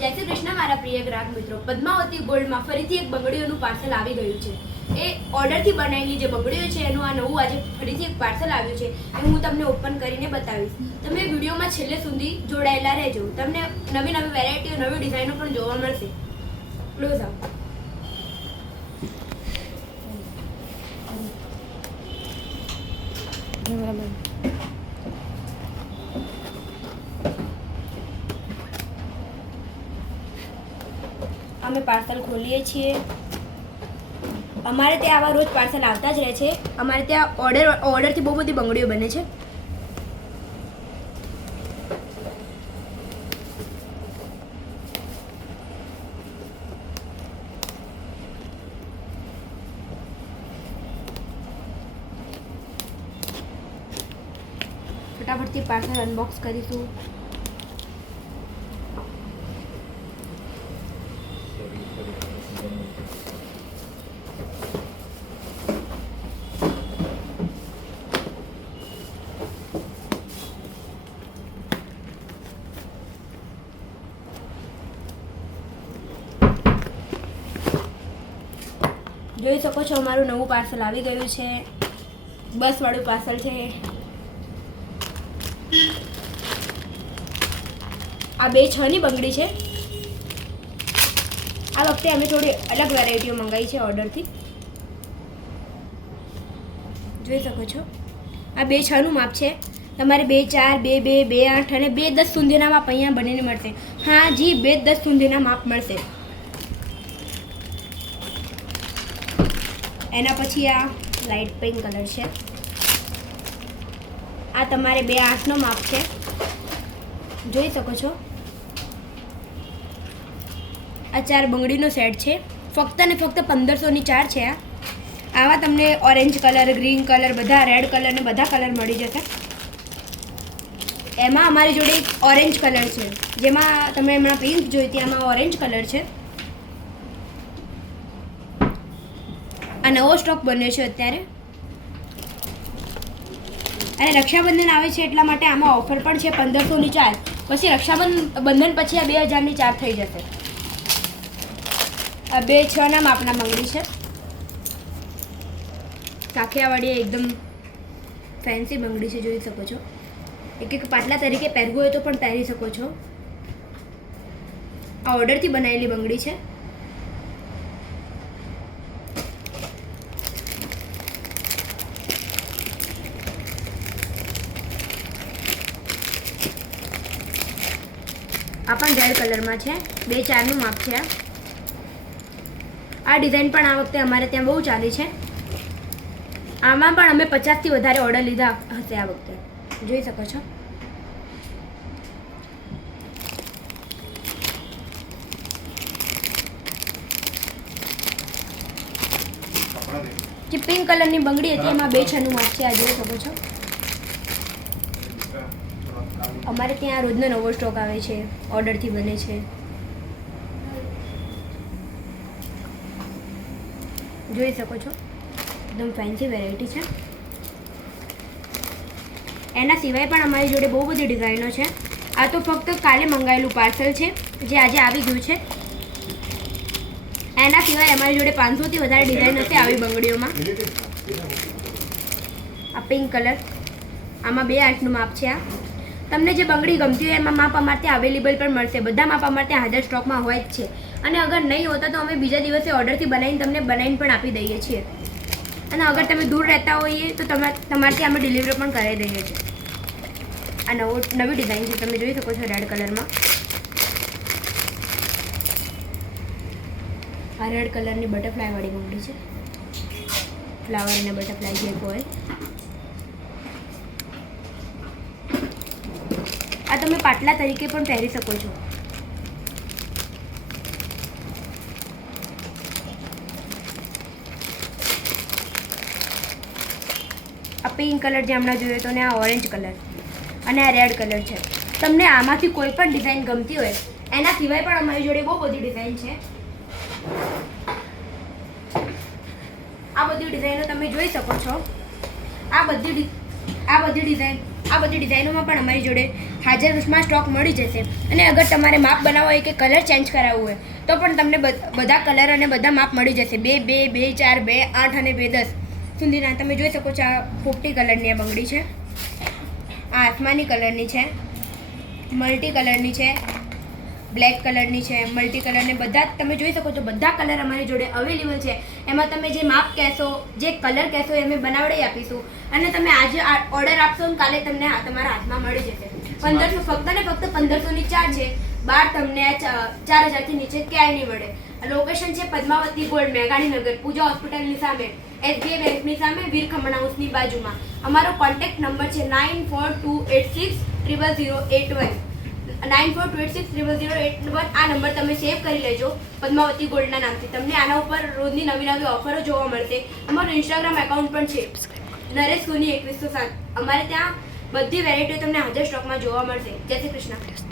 જય શ્રી કૃષ્ણ મારા પ્રિય ગ્રાહક મિત્રો, પદ્માવતી ગોલ્ડમાં ફરીથી એક બંગડીઓનું પાર્સલ આવી ગયું છે. એ ઓર્ડરથી બનાવેલી જે બંગડીઓ છે એનું આ નવું આજે ફરીથી એક પાર્સલ આવ્યું છે એ હું તમને ઓપન કરીને બતાવીશ. તમે વિડીયોમાં છેલ્લે સુધી જોડાયેલા રહેજો. તમને નવી નવી વેરાયટીઓ, નવી ડિઝાઇનો પણ જોવા મળશે. Close out. અમે પાર્સલ ખોલીએ છીએ. અમારે ત્યાં આવા રોજ પાર્સલ આવતા જ રહે છે. અમારે ત્યાં ઓર્ડરથી બહુ બધી બંગડીઓ બને છે. ફટાફટથી પાર્સલ અનબોક્સ કરીશું. જોઈ શકો છો અમારું નવું પાર્સલ આવી ગયું છે. બસવાળું પાર્સલ છે. આ 2 6ની બંગડી છે. આ વખતે અમે થોડી અલગ વેરાયટીઓ મંગાવી છે ઓર્ડરથી. જોઈ શકો છો આ 2 6નું માપ છે. તમારે 2 4 2 2 2 8 અને 2 10 સુધીના માપ અહીંયા બનીને મળશે. હા જી, 2 10 સુધીના માપ મળશે. એના પછી આ લાઇટ પિંક કલર છે. આ તમારે 2 8નો માપ છે. જોઈ શકો છો આ 4 બંગડીનો સેટ છે. ફક્ત ને ફક્ત 1500ની 4 છે. આવા તમને ઓરેન્જ કલર, ગ્રીન કલર, બધા રેડ કલર ને બધા કલર મળી જશે. એમાં અમારી જોડે એક ઓરેન્જ કલર છે. જેમાં તમે હમણાં પિંક જોઈતી, આમાં ઓરેન્જ કલર છે. આ નવો સ્ટોક બન્યો છે અત્યારે. અને રક્ષાબંધન આવે છે એટલા માટે આમાં ઓફર પણ છે 1500ની 4. પછી રક્ષાબંધન પછી આ 2000ની 4 થઈ જશે. આ 2 6ના માપના બંગડી છે. કાંખિયાવાળી એકદમ ફેન્સી બંગડી છે. જોઈ શકો છો. એક પાટલા તરીકે પહેરવું હોય તો પણ પહેરી શકો છો. આ ઓર્ડરથી બનાવેલી બંગડી છે. આ પણ રેડ કલરમાં છે. 2 4નું માપ છે. આ ડિઝાઇન પણ આ વખતે અમારે ત્યાં બહુ ચાલી છે. આમાં પણ અમે 50થી વધારે ઓર્ડર લીધા હશે આ વખતે. જોઈ શકો છો. જે પિંક કલરની બંગડી હતી એમાં 2 6નું માપ છે. આ જોઈ શકો છો. અમારે ત્યાં રોજનો નવો સ્ટોક આવે છે. ઓર્ડરથી બને છે. જોઈ શકો છો એકદમ ફેન્સી વેરાયટી છે. એના સિવાય પણ અમારી જોડે બહુ બધી ડિઝાઇનો છે. આ તો ફક્ત કાલે મંગાવેલું પાર્સલ છે જે આજે આવી ગયું છે. એના સિવાય અમારી જોડે 500થી વધારે ડિઝાઇન હશે આવી બંગડીઓમાં. આ પિંક કલર, આમાં 2 8નું માપ છે. આ તમને જે બંગડી ગમતી હોય એમાં માપ અમારે ત્યાં અવેલેબલ પણ મળશે. બધા માપ અમારે ત્યાં હાજર સ્ટોકમાં હોય જ છે. અને અગર નહીં હોતા તો અમે બીજા દિવસે ઓર્ડરથી તમને બનાવીને પણ આપી દઈએ છીએ. અને અગર તમે દૂર રહેતા હોઈએ તો તમારે ત્યાં અમે ડિલિવરી પણ કરાવી દઈએ છીએ. આ નવી ડિઝાઇન છે. તમે જોઈ શકો છો રેડ કલરમાં. આ રેડ કલરની બટરફ્લાયવાળી બંગડી છે. ફ્લાવર અને બટરફ્લાય જે હોય. આ તમે પાટલા તરીકે પણ પહેરી શકો છો. આ પિંક કલર જે હમણાં જોયો તો ને આ ઓરેન્જ કલર અને આ રેડ કલર છે. તમને આમાંથી કોઈ પણ ડિઝાઇન ગમતી હોય, એના સિવાય પણ અમારી જોડે બહુ બધી ડિઝાઇન છે. આ બધી ડિઝાઇનો તમે જોઈ શકો છો. આ બધી ડિઝાઇનોમાં પણ અમારી જોડે હાજરમાં સ્ટોક મળી જશે. અને અગર તમારે માપ બનાવવો હોય કે કલર ચેન્જ કરાવવું હોય તો પણ તમને બધા કલર અને બધા માપ મળી જશે. 2, 2, 2, 4, 2, 8 અને 2, 10 સુધીના. તમે જોઈ શકો છો આ પોપટી કલરની આ બંગડી છે, આ આસમાની કલરની છે, મલ્ટી કલરની છે, બ્લેક કલરની છે, મલ્ટી કલરની. બધા તમે જોઈ શકો છો બધા કલર અમારી જોડે અવેલેબલ છે. એમાં તમે જે માપ કહેશો, જે કલર કહેશો એ અમે બનાવડી આપીશું. અને તમે આજે ઓર્ડર આપશો ને કાલે તમને તમારા હાથમાં મળી જશે. 1500 ફક્ત ને ફક્ત 1500ની ચાર્જ છે. બહાર તમને 4000થી નીચે ક્યાંય નહીં મળે. લોકેશન છે પદ્માવતી ગોલ્ડ, મેઘાણીનગર, પૂજા હોસ્પિટલની સામે, SBI બેંકની સામે, વીર ખમણ હાઉસની બાજુમાં. અમારો કોન્ટેક્ટ નંબર છે 9428600081. 9428600081. આ નંબર તમે સેવ કરી લેજો પદ્માવતી ગોલ્ડના નામથી. તમને આના ઉપર રોજની નવી નવી ઓફરો જોવા મળશે. અમારું ઇન્સ્ટાગ્રામ એકાઉન્ટ પણ છે નરેશ સોની 2107. અમારે ત્યાં બધી વેરાયટીઓ તમને હાજર સ્ટોકમાં જોવા મળશે. જય શ્રી કૃષ્ણ.